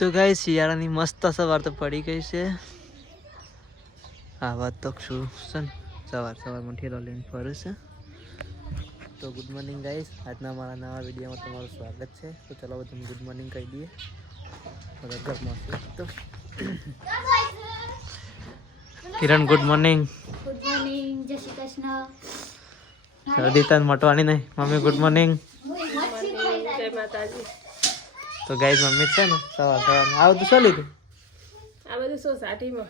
તો ગાઈસ શિયાળાની મસ્ત સવાર તો પડી ગઈ છે. આ વાત તો શું છે ને, સવારમાં ઠેલો લઈને ફરું છે. તો ગુડ મોર્નિંગ ગાઈસ, આજના મારા નવા વિડીયોમાં તમારું સ્વાગત છે. તો ચલો તમે ગુડ મોર્નિંગ કહી દઈએ. હવે ઘરમાં તો કિરણ ગુડ મોર્નિંગ. ગુડ મોર્નિંગ, જય શ્રી કૃષ્ણ. શરદી મટવાની નહીં. Mummy good morning. જય માતાજી. તો ગાઈસ મમ્મી છે ને સવાર આવું તો શું લીધું? આ બધું સોસાયટીમાં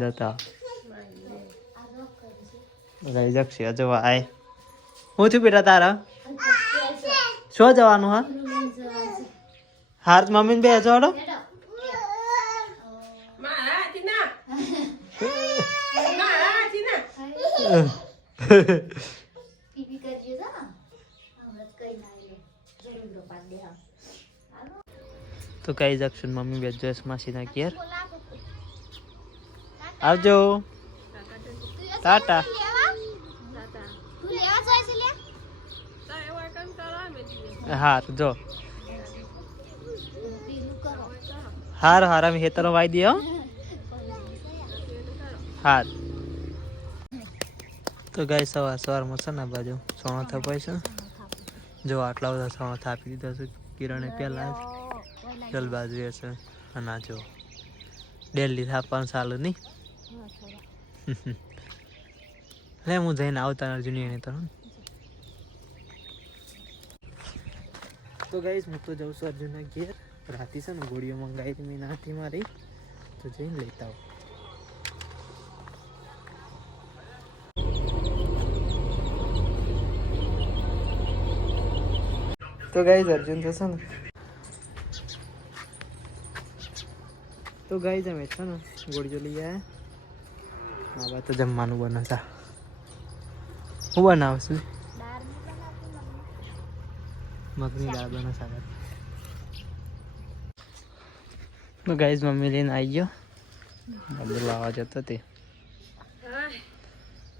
જતા ગાઈસ અક્ષય જો આય હું થયું બેટા તારા શું જવાનું? હા હાર મમ્મી બે જોડો. તો કઈ જક્ષન મમ્મી બેજો માસીના ઘેર. આવજો. ટાટા. હા જો હાર અમે હેતરો વાઈ દે. હાર તો ગાય સવારમાં છે ને બાજુ સોણો થપાય છે. જો આટલા બધા સોણો થાપી દીધા છે કિરણે પહેલા જ જલબાજુ છે. અને આ જો ડેલી થાપવાનું ચાલુ નહીં. લે હું જઈને આવતા અર્જુની તો. તો ગાઈસ હું તો જાઉં છું અર્જુનના ઘેર. રાતી છે ને ગોળીઓ મંગાવી હતી મેં નાથી મારી, તો જઈને લેતા આવું. તો ગાઈસ અર્જુન થશે ને તો ગાઈસ અમે છે ને ગોળીઓ લઈ આવ્યા. આ તો જમવાનું બનાવતા. હું બનાવશું મગની દાળ બનાવતા. તો ગાઈસ મમ્મી લઈને આવી ગયો. બધું લાવવા જતો તે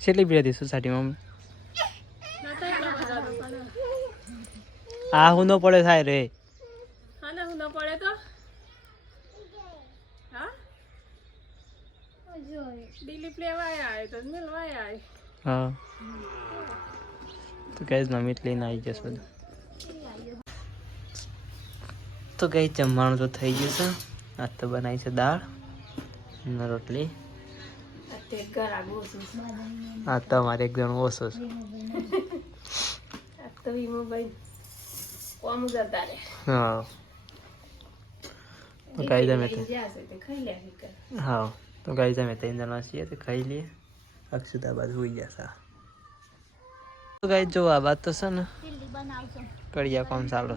કેટલી પીડા હતી સોસાયટી મમ્મી? આ હું ન પડે થાય રે. હા ને હું ન પડે તો હા દિલીપ લેવાય આવે તો મિલવાય આવે. હા તો ગાઈસ મમ્મી લઈને આવી જશે બધું. તો ગાઈસ જમવાનું તો થઈ ગયું છે. આજ તો બનાવી છે દાળ ને રોટલી. આ તો અમારે એક જણ ઓછો છે. હા તો ગાઈસ અમે હા તો ગાઈસ અમે 3 જણા છીએ તો ખાઈ લઈએ. અક્ષતા બાદ હોઈ જશે. તો ગાઈસ જો આ વાત તો છે ને કડિયા કોમ ચાલો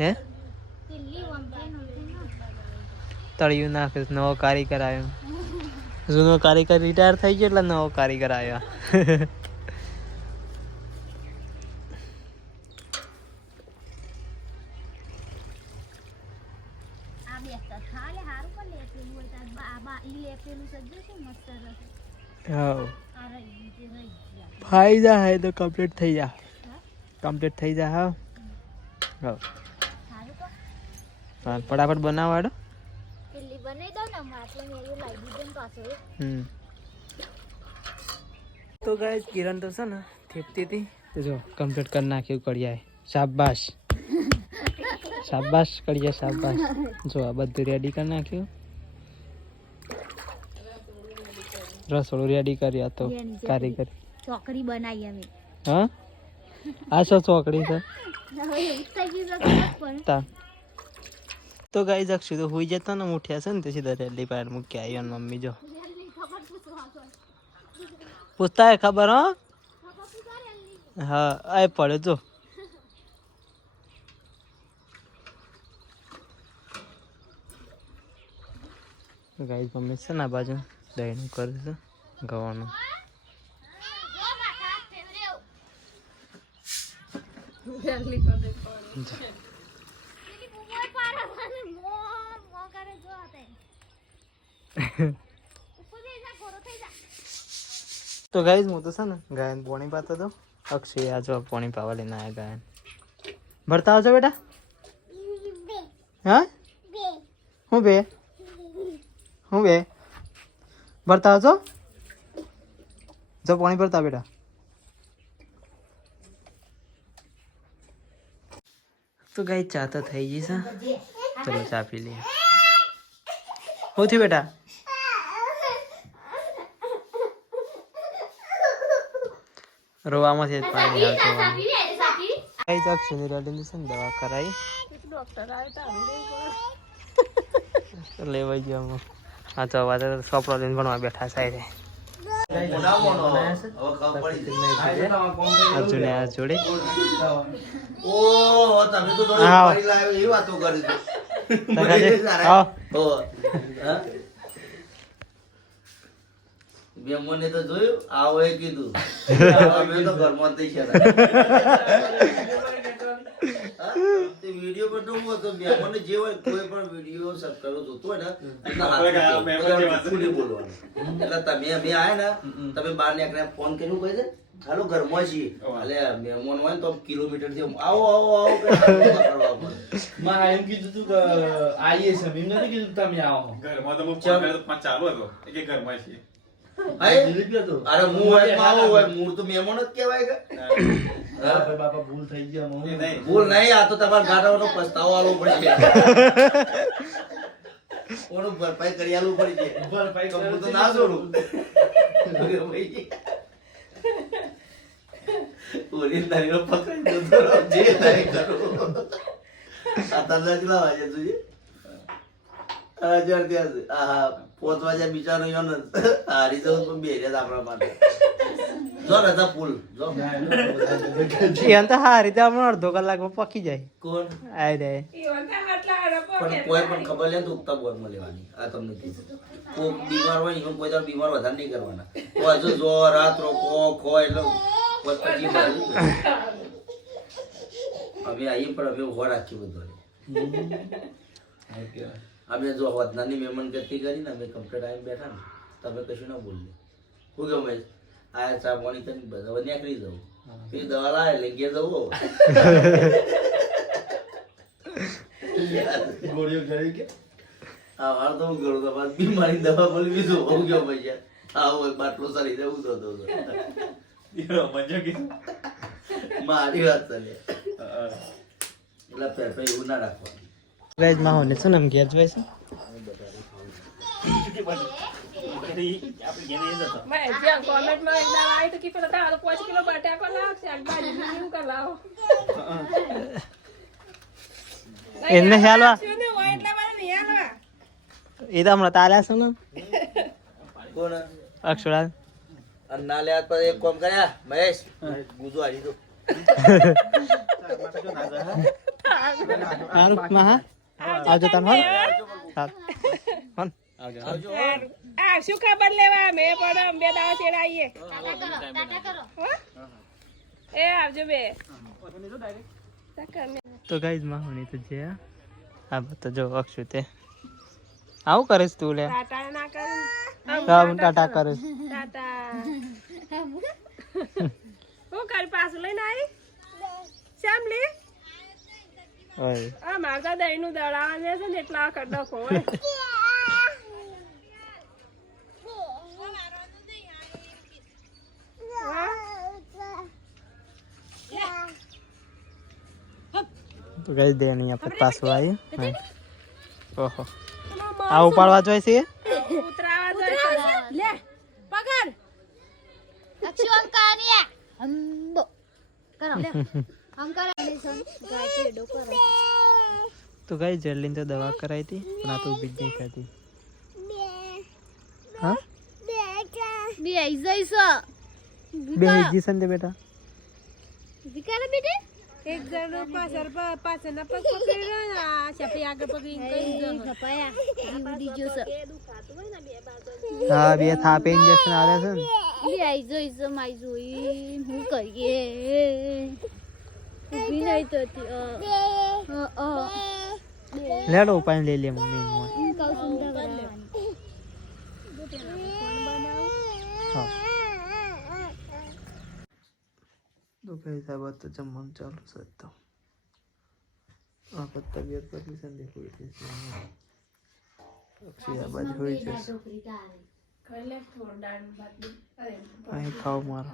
હે તળિયું નાખે. નવો કારીગર આવ્યો. જૂનો કારીગર રિટાયર થઈ ગયો એટલે નવો કારીગર આવ્યો. ફાયદા હે તો કમ્પ્લીટ થઈ જા. કમ્પ્લીટ થઈ જા. હા હા ફટાફટ બનાવાડો. તો ગાઈસ કિરણ તો છે ને થેપતી હતી તો જો કમ્પ્લીટ કરી નાખ્યું કડિયાએ. શાબાશ શાબાશ કડિયા શાબાશ. જો આ બધું રેડી કરી નાખ્યું. રસોડું રેડી કર્યા તો કારીગર ચોકડી બનાવી અમે. હા આ શું ચોકડી છે? તો ગાઈસ અક્ષુ તો હોઈ જતા ને ઉઠ્યા છે ને તે સીધા રેલી પાર મૂકી આવ્યો. મમ્મી જો પૂછતા હે ખબર? હા આ પડે જો. ગાઈસ મમ્મી છે ને આ બાજુ દહીંનું કરે છે ગવાનું. તો ગાઈસ હું તો છે ને ગાયન પોણી પાતો હતો. અક્ષય આ જો પોણી પાવા લઈને આવ્યા ગાયન. ભરતા આવજો બેટા. હા હું બે ભરતા આવજો. જો પાણી ભરતા બેટા. તો ગાઈ ચા તો થઈ ગઈ છે. ચલો ચા પી લઈએ. શું થયું બેટા? રોવામાંથી જ પાણી આવતું. કઈ અક્ષુની રડીને છે ને દવા કરાવી. ડોક્ટર આવે તો લેવાઈ ગયો. હા તો વાત સોપડો લઈને ભણવા બેઠા સાહેબ. અર્જુને આ જોડે બેમોને તો જોયું આવો એ કીધું અમે તો ઘરમાં જ વિડીયો બનાવવો હતો બેમોને જે હોય કોઈ પણ વિડીયો સબસ્ક્રાઇબ જોતો હોય ને બોલવાનું એટલે તમે અમે આયા ને તમે બહાર નીકળ્યા ફોન કર્યું કહી દે હાલો ઘરમાં છીએ એટલે મહેમાન હોય ને તો કિલોમીટર થી આવો આવો આવો માં એમ કીધું તું કે આવીએ છે એમ નથી કીધું તમે આવો ઘરમાં તો ચાલુ હતો કે ઘરમાં છીએ. અરે હું હોય આવો હોય મૂળ તો મહેમાન જ કહેવાય કે બાપા ભૂલ થઈ ગઈ ભૂલ નહીં આ તો તમારા ગાડાનો પસ્તાવો આલવો પડશે કોનું ભરપાઈ કરી આલવું પડી છે ભરપાઈ હું તો ના છોડું ઓલી તારીનો પકડી દો જે તારી કરો આ તને જ લાવા છે તુજે હજાર ત્યાં હા 5 વાગ્યા બિચારો યો ને હારી જવું પણ બેરે આપણા માટે જો રજા પુલ જો એમ તો હા રીતે હમણાં અડધો કલાકમાં પકી જાય. કોણ આવી જાય પણ કોઈ પણ ખબર લે તો ઉગતા બોરમાં લેવાની આ તમને કીધું કોક બીમાર હોય ને કોઈ તો બીમાર વધારે નહીં કરવાના કોઈ જો જો રાત રોકો ખો એટલે પછી અમે આવીએ પણ અમે ઉભા રાખીએ બધું અમે જો વધનાની મહેમાન ગતિ કરીને અમે કમ્પ્લીટ આવીને બેઠા ને તમે કશું ના બોલીએ હું ગમે આ ચા પાણી કરીને બધા નીકળી જવું પછી દવા લાવે લઈ ગયા જવું ગોળીઓ ઘરે કે હા મારે તો હું કરું તમારે બીમારી દવા બોલી બીજું હું ગયો પૈસા આવો બાટલો સારી જવું તો મજા કે મારી વાત ચાલે એટલે ફેર એવું ના રાખવાનું. વેજ માં હોને શું નામ ઘેર જોઈ છે? મેં જ્યાં કોમેન્ટમાં એક દાવ આવી તો કે પેલા તારો 5 કિલો બટાકો લાવ શાકભાજી બીજું કા લાવો એમને હેલવા શું ને હોય એટલા બધા નહીં હાલવા એ તો હમણાં તાલ્યા છે ને કોણ અક્ષરા અને ના લે પર એક કામ કર્યા મહેશ ગુજો હારી દો સારું માં હા આવજો તમે આવજો આ શું ખબર લેવા મે પણ બે દાવા ચેડાઈએ એ આવજો બે તો ગાઈઝ માં હોની તો જે આ બતા જો અક્ષુ તે આવું કરે તું લે ટાટા ના કર કામ ટાટા કરે ટાટા હું કરી પાછું લઈને આવી શામલી ઓય આ માગા દહીં નું દળાવા છે ને એટલા કડક હોય તો ગાઈઝ દે નહીં આપણે પાછું આવ્યું ઓહો આ ઉપાડવા જોઈએ છે ઉતરાવા જોઈએ લે પકડ અક્ષુ અંકાનિયા હંબો કરો લે અંકાર આલીસન ગાય ડોકો રે તો ગાઈઝ જલ્દી તો દવા કરાઈ હતી પણ આ તો ઊભી જ નહીં થતી. હા બે આઈ જઈસો બે ઇન્જેક્શન દે બેટા વિકારે બેટે એક જણ પાછળ પગ પકડ્યો ને આ છાપી આગળ પકડીને કઈ દો ખપાયા ઈવડી જો છે હા બે થાપે ઇન્જેક્શન આવે છે ને બે આઈ જઈસો માઈ જોઈ હું કરીએ ઊભી નહીં થતી લેડો ઉપાય લઈ લે મમ્મી હું કહું છું દવાની હા તો કઈ સાહેબ તો જમવાનું ચાલુ છે તો આખો તબિયત બદલી છે દેખો એટલે અક્ષય આ બાજુ હોય છે ખાઈ લે થોડું દાળ ભાત અરે અહીં ખાવ મારો